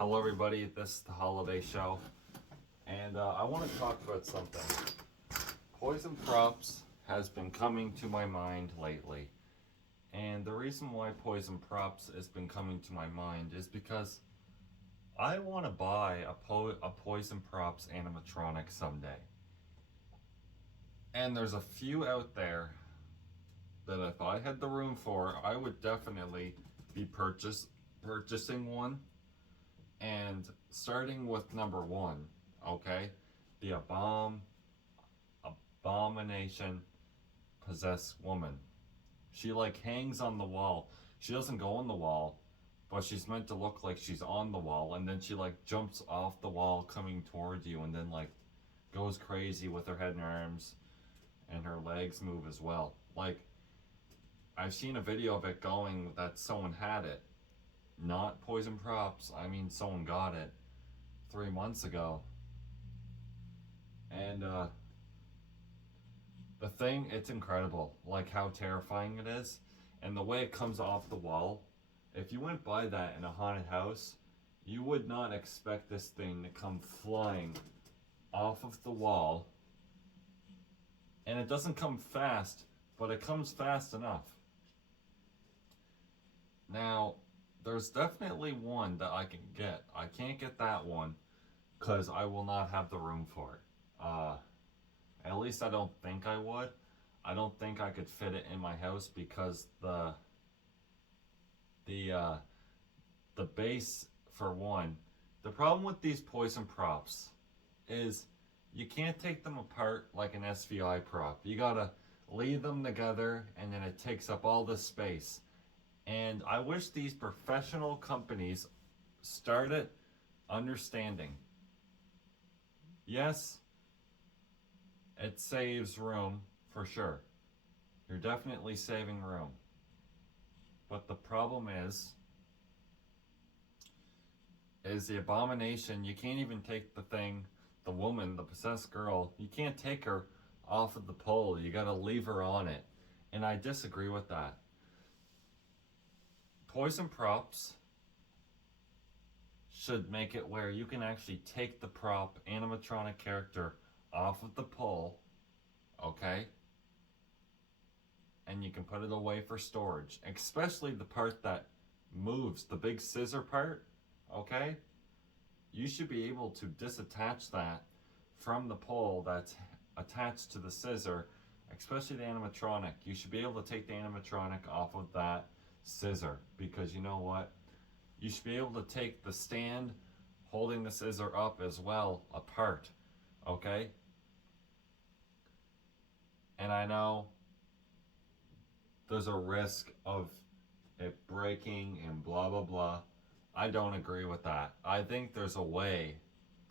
Hello, everybody. This is the holiday show, and I want to talk about something. Poison props has been coming to my mind lately, and the reason why poison props has been coming to my mind is because I want to buy a poison props animatronic someday, and there's a few out there that if I had the room for, I would definitely be purchasing one. And starting with number one, okay, the abomination possessed woman. She like hangs on the wall. She doesn't go on the wall, but she's meant to look like she's on the wall, and then she like jumps off the wall coming toward you, and then like goes crazy with her head and her arms, and her legs move as well. Like I've seen a video of it going that someone had it. Not poison props. I mean, someone got it 3 months ago. And the thing, it's incredible. Like how terrifying it is. And the way it comes off the wall. If you went by that in a haunted house, you would not expect this thing to come flying off of the wall. And it doesn't come fast, but it comes fast enough. Now, there's definitely one that I can get. I can't get that one because I will not have the room for it. At least I don't think I would. I don't think I could fit it in my house because the base, for one. The problem with these poison props is you can't take them apart like an SVI prop. You gotta leave them together, and then it takes up all this space. And I wish these professional companies started understanding. Yes, it saves room for sure. You're definitely saving room. But the problem is the abomination. You can't even take the thing, the woman, the possessed girl, you can't take her off of the pole. You gotta leave her on it. And I disagree with that. Poison props should make it where you can actually take the prop animatronic character off of the pole, okay? And you can put it away for storage, especially the part that moves, the big scissor part, okay? You should be able to disattach that from the pole that's attached to the scissor, especially the animatronic. You should be able to take the animatronic off of that scissor, because you know what, you should be able to take the stand holding the scissor up as well apart, okay? And I know there's a risk of it breaking and blah blah blah. I don't agree with that. I think there's a way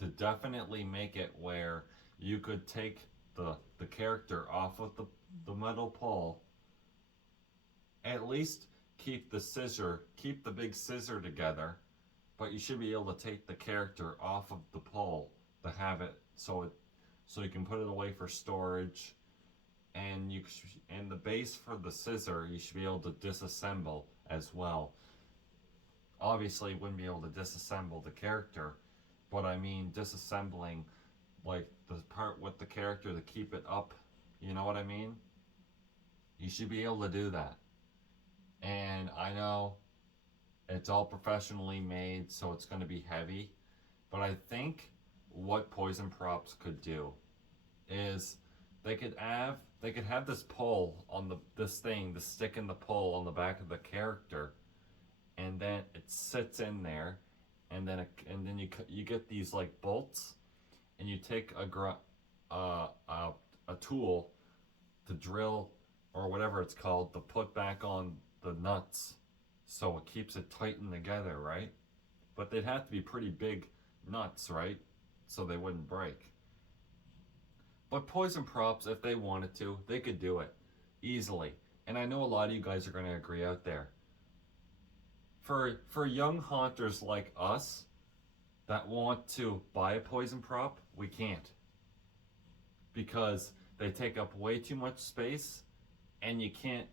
to definitely make it where you could take the character off of the metal pole, at least keep the big scissor together, but you should be able to take the character off of the pole to have it so you can put it away for storage, and the base for the scissor you should be able to disassemble as well. Obviously, you wouldn't be able to disassemble the character, but I mean disassembling like the part with the character to keep it up. You know what I mean? You should be able to do that. And I know it's all professionally made, so it's going to be heavy. But I think what poison props could do is they could have this pole on the stick in the pole on the back of the character, and then it sits in there, and then you get these like bolts, and you take a tool to drill or whatever it's called to put back on the nuts so it keeps it tightened together, right? But they'd have to be pretty big nuts, right? So they wouldn't break. But poison props, if they wanted to, they could do it easily. And I know a lot of you guys are going to agree out there. For young haunters like us that want to buy a poison prop, we can't. Because they take up way too much space, and you can't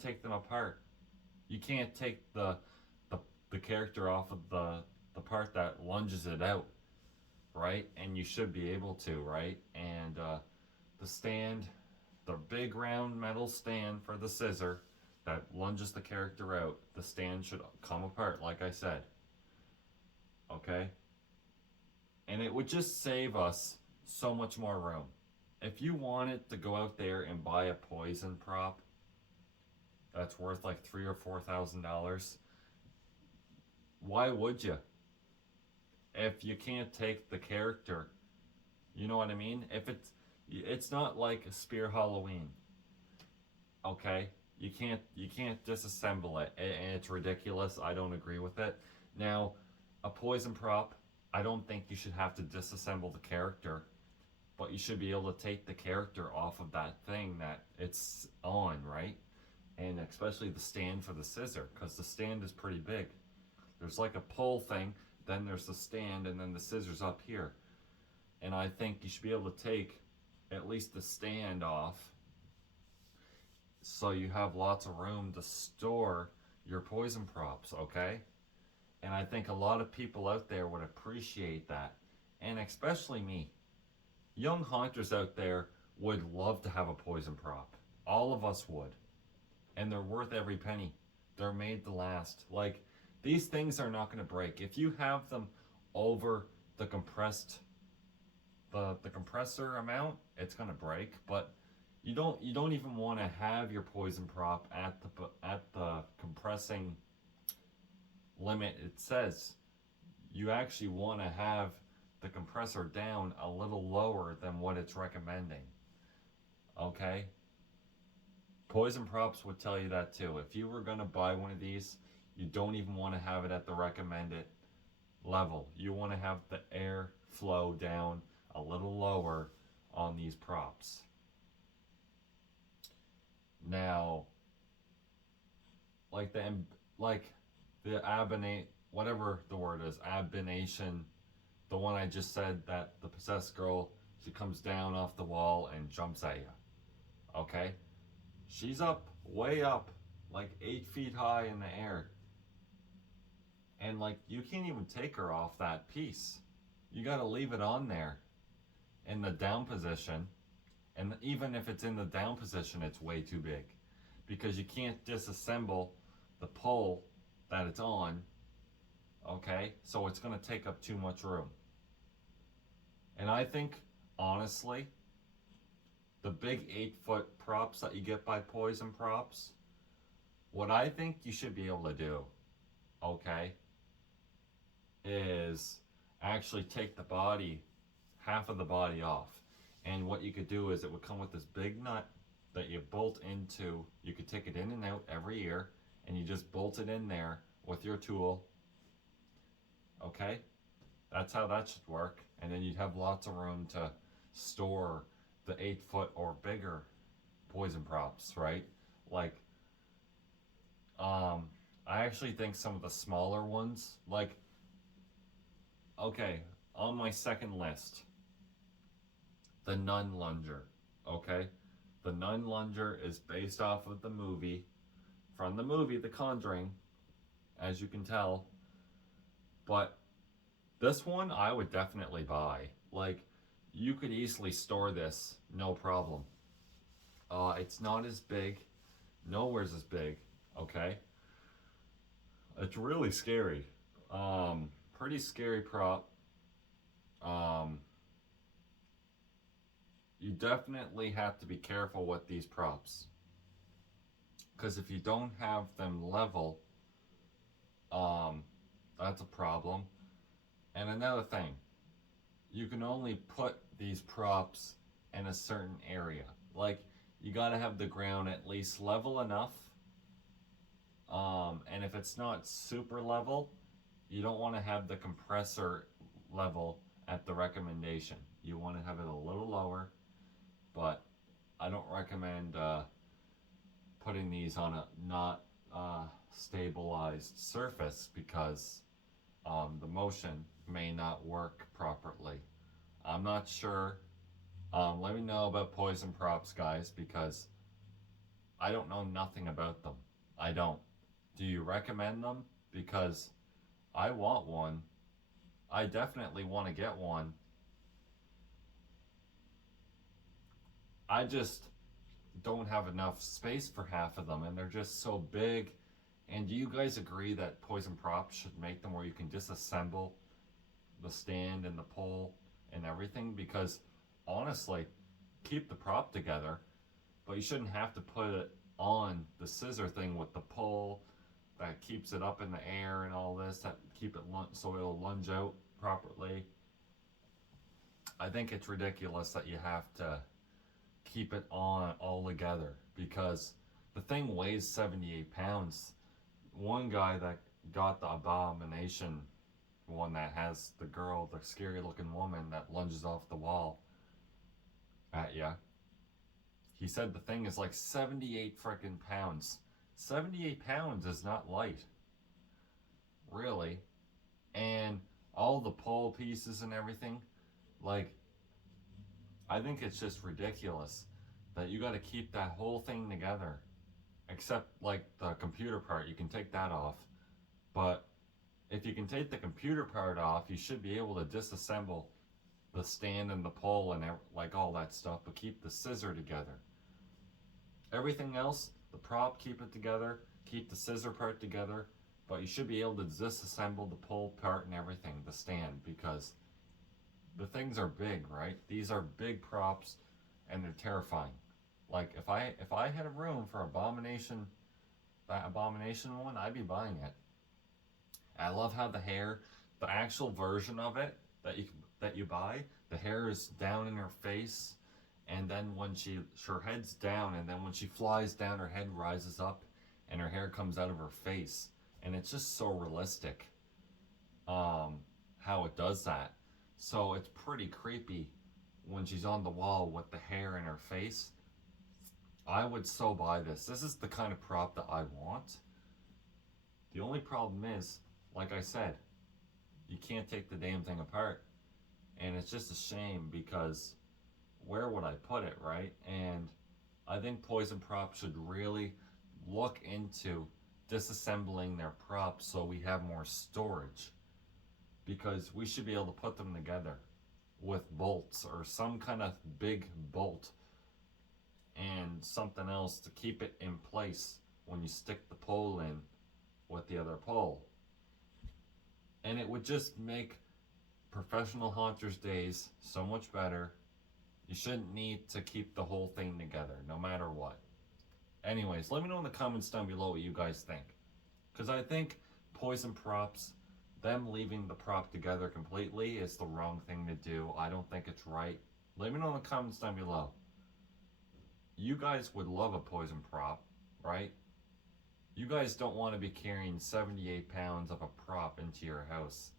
take them apart. You can't take the the character off of the part that lunges it out, right? And you should be able to, right? And the stand, the big round metal stand for the scissor that lunges the character out, the stand should come apart, like I said. Okay? And it would just save us so much more room. If you wanted to go out there and buy a poison prop that's worth like $3,000 or $4,000, why would you? If you can't take the character, you know what I mean? If it's not like a Spear Halloween, okay? You can't disassemble it, and it's ridiculous. I don't agree with it. Now, a poison prop, I don't think you should have to disassemble the character, but you should be able to take the character off of that thing that it's on, right? And especially the stand for the scissor, because the stand is pretty big. There's like a pull thing, then there's the stand, and then the scissors up here. And I think you should be able to take at least the stand off so you have lots of room to store your poison props, okay? And I think a lot of people out there would appreciate that, and especially me. Young hunters out there would love to have a poison prop. All of us would. And they're worth every penny. They're made to last. Like, these things are not going to break. If you have them over the the compressor amount, it's going to break. But you don't even want to have your poison prop at the compressing limit. It says you actually want to have the compressor down a little lower than what it's recommending. Okay? Poison props would tell you that too. If you were going to buy one of these, you don't even want to have it at the recommended level. You want to have the air flow down a little lower on these props. Now, like the abinate, whatever the word is, abination, the one I just said, that the possessed girl, she comes down off the wall and jumps at you. Okay? She's up, way up, like 8 feet high in the air. And like, you can't even take her off that piece. You gotta leave it on there in the down position. And even if it's in the down position, it's way too big. Because you can't disassemble the pole that it's on. Okay? So it's gonna take up too much room. And I think, honestly, the big 8-foot props that you get by Poison Props, what I think you should be able to do, okay, is actually take the body, half of the body off. And what you could do is it would come with this big nut that you bolt into. You could take it in and out every year, and you just bolt it in there with your tool. Okay? That's how that should work. And then you'd have lots of room to store the 8-foot or bigger poison props, right? Like, I actually think some of the smaller ones, like, okay, on my second list, the Nun Lunger, okay? The Nun Lunger is based off of the movie, from the movie The Conjuring, as you can tell. But this one I would definitely buy. Like, you could easily store this, no problem. It's not as big, nowhere's as big, okay? It's really scary. Pretty scary prop. You definitely have to be careful with these props. Because if you don't have them level, that's a problem. And another thing, you can only put these props in a certain area. Like, you gotta have the ground at least level enough. And if it's not super level, you don't want to have the compressor level at the recommendation. You want to have it a little lower, but I don't recommend putting these on a not stabilized surface because the motion may not work properly. I'm not sure. Let me know about poison props, guys, because I don't know nothing about them. I don't. Do you recommend them? Because I want one. I definitely want to get one. I just don't have enough space for half of them, and they're just so big. And do you guys agree that Poison Props should make them where you can disassemble the stand and the pole and everything? Because honestly, keep the prop together, but you shouldn't have to put it on the scissor thing with the pole that keeps it up in the air and all this that keep it so it'll lunge out properly. I think it's ridiculous that you have to keep it on all together because the thing weighs 78 pounds. One guy that got the abomination one that has the girl, the scary looking woman that lunges off the wall at you, he said the thing is like 78 freaking pounds. 78 pounds is not light, really. And all the pole pieces and everything, like, I think it's just ridiculous that you got to keep that whole thing together. Except like the computer part, you can take that off. But if you can take the computer part off, you should be able to disassemble the stand and the pole and like all that stuff, but keep the scissor together. Everything else, the prop, keep it together, keep the scissor part together, but you should be able to disassemble the pole part and everything, the stand, because the things are big, right? These are big props and they're terrifying. Like if I had a room for Abomination, that Abomination one, I'd be buying it. I love how the hair, the actual version of it that you buy, the hair is down in her face, and then when her head's down, and then when she flies down, her head rises up, and her hair comes out of her face, and it's just so realistic. How it does that, so it's pretty creepy when she's on the wall with the hair in her face. I would so buy this. This is the kind of prop that I want. The only problem is, like I said, you can't take the damn thing apart. And it's just a shame because where would I put it, right? And I think Poison Prop should really look into disassembling their props so we have more storage. Because we should be able to put them together with bolts or some kind of big bolt and something else to keep it in place when you stick the pole in with the other pole. And it would just make professional haunters days so much better. You shouldn't need to keep the whole thing together no matter what. Anyways, let me know in the comments down below what you guys think, because I think Poison Props, them leaving the prop together completely is the wrong thing to do. I don't think it's right. Let me know in the comments down below. You guys would love a Poison Prop, right? You guys don't want to be carrying 78 pounds of a prop into your house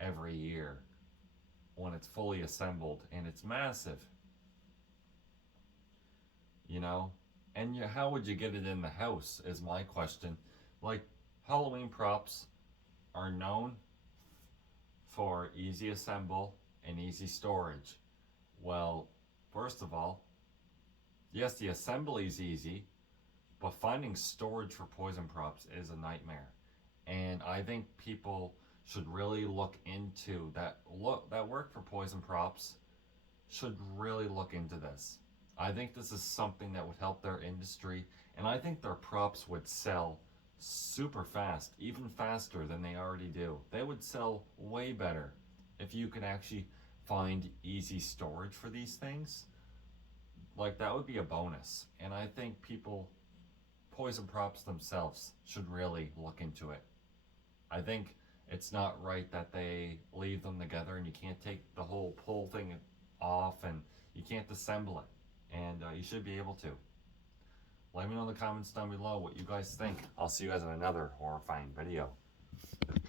every year when it's fully assembled and it's massive. You know? And how would you get it in the house is my question. Like, Halloween props are known for easy assemble and easy storage. Well, first of all, yes, the assembly is easy, but finding storage for Poison Props is a nightmare. And I think people should really look into that. That work for Poison Props should really look into this. I think this is something that would help their industry, and I think their props would sell super fast, even faster than they already do. They would sell way better if you could actually find easy storage for these things. Like, that would be a bonus. And I think Poison Props themselves should really look into it. I think it's not right that they leave them together and you can't take the whole pole thing off and you can't disassemble it. And you should be able to. Let me know in the comments down below what you guys think. I'll see you guys in another horrifying video.